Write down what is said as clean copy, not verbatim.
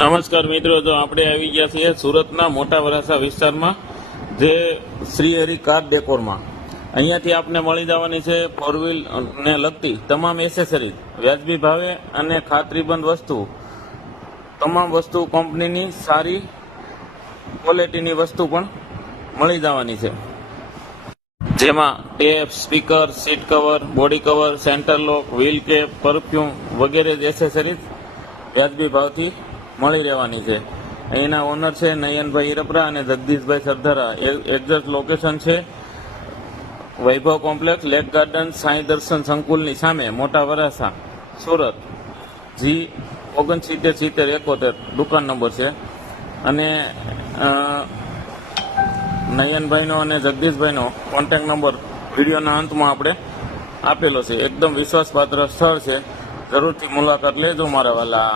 નમસ્કાર મિત્રો, તો આપણે આવી ગયા છીએ સુરતના મોટા વરાસા વિસ્તારમાં જે શ્રી હરિ કાર ડેકોરમાં. અહીંયાથી આપને મળી જવાની છે ફોર વ્હીલને લગતી તમામ એસેસરીઝ વ્યાજબી ભાવે અને ખાતરીબંધ વસ્તુ. તમામ વસ્તુ કંપનીની સારી ક્વોલિટીની વસ્તુ પણ મળી જવાની છે, જેમાં tape, speaker, seat cover, body cover, centre lock, wheel cap, perfume વગેરે એસેસરીઝ વ્યાજબી ભાવથી મળી રહેવાની છે. અહીંના ઓનર છે નયનભાઈ હિરપરા અને જગદીશભાઈ સરદારા. એક્ઝેક્ટ લોકેશન છે વૈભવ કોમ્પ્લેક્સ, લેક ગાર્ડન, સાંઈ દર્શન સંકુલની સામે, મોટા વરાસા, સુરત. જી 697071 દુકાન નંબર છે. અને નયનભાઈનો અને જગદીશભાઈનો કોન્ટેક્ટ નંબર વિડીયોના અંતમાં આપણે આપેલો છે. એકદમ વિશ્વાસપાત્ર સ્થળ છે, જરૂરથી મુલાકાત લેજો મારા વાલા.